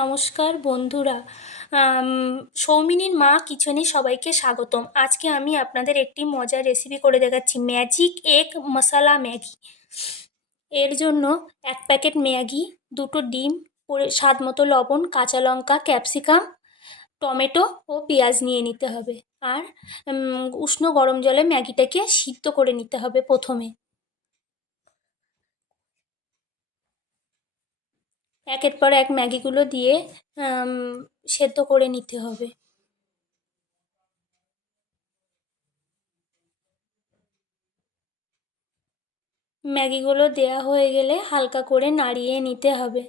নমস্কার বন্ধুরা। আম, সৌমিনীর মা কিচেনে সবাইকে স্বাগতম। আজকে আমি আপনাদের একটি মজার রেসিপি করে দেখাচ্ছি, ম্যাজিক এগ মশালা ম্যাগি। এর জন্য 1 প্যাকেট ম্যাগি, 2টো ডিম, স্বাদ মতো লবণ, কাঁচা লঙ্কা, ক্যাপসিকাম, টমেটো ও পেঁয়াজ নিয়ে নিতে হবে। আর উষ্ণ গরম জলে ম্যাগিটাকে সিদ্ধ করে নিতে হবে প্রথমে। একের পর এক ম্যাগিগুলো দিয়ে আম, সেদ্ধ করে নিতে হবে। ম্যাগিগুলো দেয়া হয়ে গেলে হালকা করে নাড়িয়ে নিতে হবে।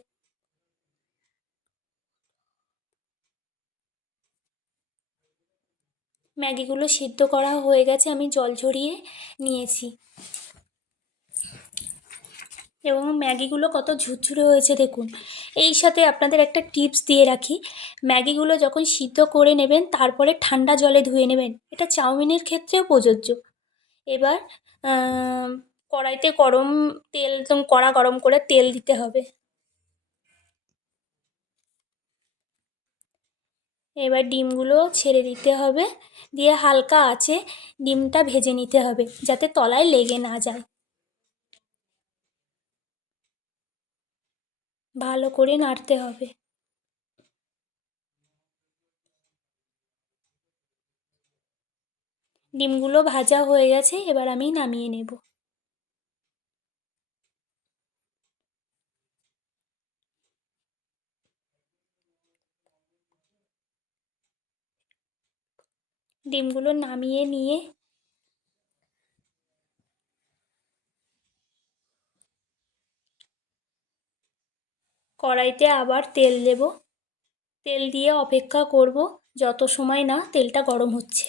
ম্যাগিগুলো সিদ্ধ করা হয়ে গেছে, আমি জল ঝরিয়ে নিয়েছি। এবং ম্যাগিগুলো কত ঝুরঝুরে হয়েছে দেখুন। এই সাথে আপনাদের একটা টিপস দিয়ে রাখি, ম্যাগিগুলো যখন সিদ্ধ করে নেবেন তারপরে ঠান্ডা জলে ধুয়ে নেবেন। এটা চাউমিনের ক্ষেত্রেও প্রযোজ্য। এবার আম, কড়াইতে একদম কড়া গরম করে তেল দিতে হবে। এবার ডিমগুলো ছেড়ে দিতে হবে, দিয়ে হালকা আঁচে ডিমটা ভেজে নিতে হবে যাতে তলায় লেগে না যায়। ভালো করে নাড়তে হবে। ডিমগুলো ভাজা হয়ে গেছে, এবার আমি নামিয়ে নেব। ডিমগুলো নামিয়ে নিয়ে কড়াইতে আবার তেল দেব। তেল দিয়ে অপেক্ষা করব যত সময় না তেলটা গরম হচ্ছে।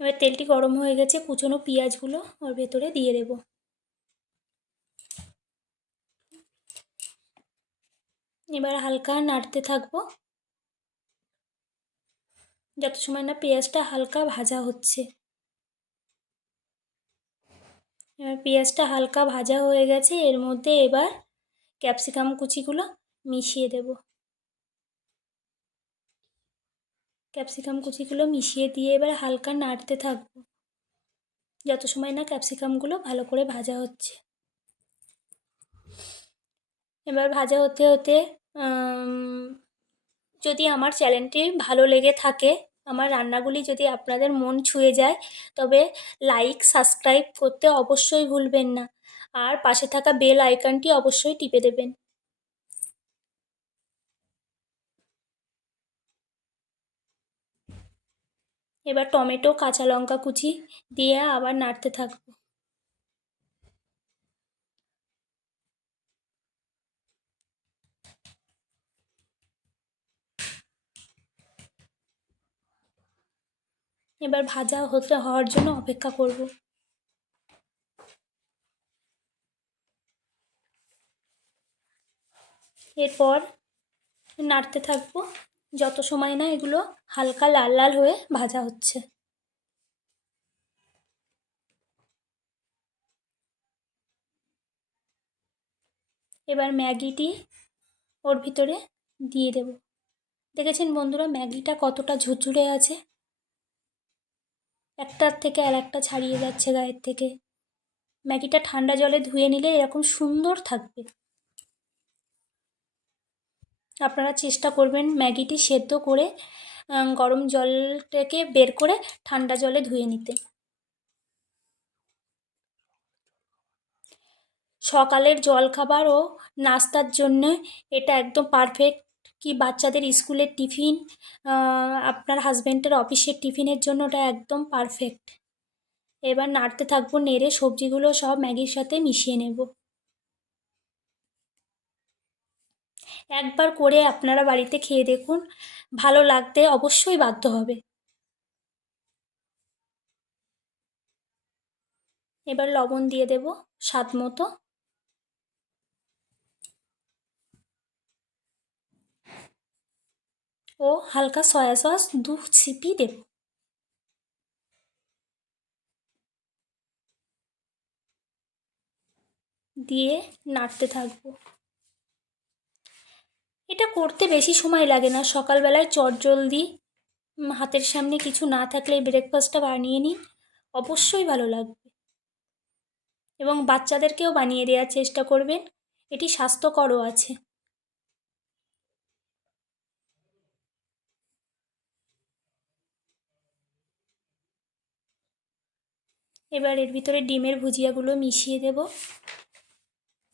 এবার তেলটি গরম হয়ে গেছে, কুচনো পেঁয়াজগুলো ওর ভেতরে দিয়ে দেব। এবার হালকা নাড়তে থাকবো যত সময় না পেঁয়াজটা হালকা ভাজা হচ্ছে। এবার পেঁয়াজটা হালকা ভাজা হয়ে গেছে, এর মধ্যে এবার ক্যাপসিকাম কুচিগুলো মিশিয়ে দেব। ক্যাপসিকাম কুচিগুলো মিশিয়ে দিয়ে এবার হালকা নাড়তে থাকবো যত সময় না ক্যাপসিকামগুলো ভালো করে ভাজা হচ্ছে। এবার ভাজা হতে হতে যদি আমার চ্যানেলটি ভালো লেগে থাকে, আমার রান্নাগুলি যদি আপনাদের মন ছুঁয়ে যায়, তবে লাইক সাবস্ক্রাইব করতে অবশ্যই ভুলবেন না। আর পাশে থাকা বেল আইকনটি অবশ্যই টিপে দেবেন। এবার টমেটো, কাঁচা লঙ্কা কুচি দিয়ে আবার নাড়তে থাকবো। এবার ভাজা হওয়ার জন্য অপেক্ষা করব। এরপর নাড়তে থাকবো যত সময় না এগুলো হালকা লাল লাল হয়ে ভাজা হচ্ছে। এবার ম্যাগিটি ওর ভিতরে দিয়ে দেব। দেখেছেন বন্ধুরা ম্যাগিটা কতটা ঝুরঝুরে আছে, একটার থেকে আর একটা ছাড়িয়ে যাচ্ছে গায়ের থেকে। ম্যাগিটা ঠান্ডা জলে ধুয়ে নিলে এরকম সুন্দর থাকবে। আপনারা চেষ্টা করবেন ম্যাগিটি সেদ্ধ করে গরম জলটাকে বের করে ঠান্ডা জলে ধুয়ে নিতে। সকালের জলখাবার ও নাস্তার জন্য এটা একদম পারফেক্ট। কি বাচ্চাদের স্কুলের টিফিন, আপনার হাজব্যান্ডের অফিসের টিফিনের জন্য ওটা একদম পারফেক্ট। এবার নাড়তে থাকবো, নেড়ে সবজিগুলো সব ম্যাগির সাথে মিশিয়ে নেব। একবার করে আপনারা বাড়িতে খেয়ে দেখুন, ভালো লাগতে অবশ্যই বাধ্য হবে। এবার লবণ দিয়ে দেব স্বাদ মতো। ও হালকা সয়া সস 2 চিপি দেব। দিয়ে নাড়তে থাকবো। এটা করতে বেশি সময় লাগে না, সকালবেলায় চটজলদি হাতের সামনে কিছু না থাকলে এই ব্রেকফাস্টটা বানিয়ে নিন, অবশ্যই ভালো লাগবে। এবং বাচ্চাদেরকেও বানিয়ে দেওয়ার চেষ্টা করবেন, এটি স্বাস্থ্যকরও আছে। এবার এর ভিতরে ডিমের ভুজিয়াগুলো মিশিয়ে দেব,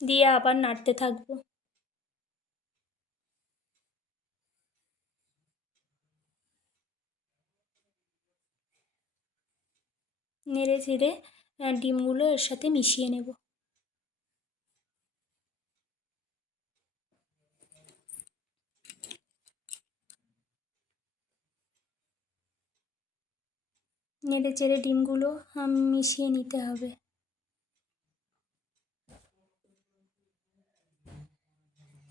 দিয়ে আবার নাড়তে থাকবো। নেড়ে চেড়ে ডিমগুলো এর সাথে মিশিয়ে নেব। নেড়ে চেড়ে ডিমগুলো মিশিয়ে নিতে হবে।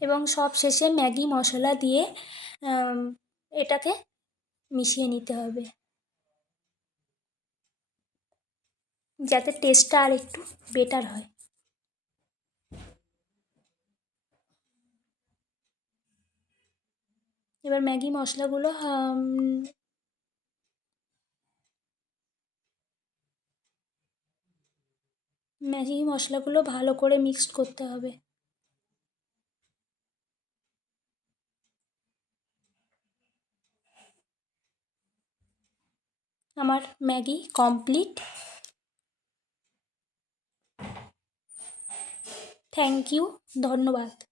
এবং সব শেষে ম্যাগি মশলা দিয়ে এটাকে মিশিয়ে নিতে হবে, যাতে টেস্টটা আর একটু বেটার হয়। এবার ম্যাগি মশলাগুলো ভালো করে মিক্সড করতে হবে। আমার ম্যাগি কমপ্লিট। থ্যাংক ইউ, ধন্যবাদ।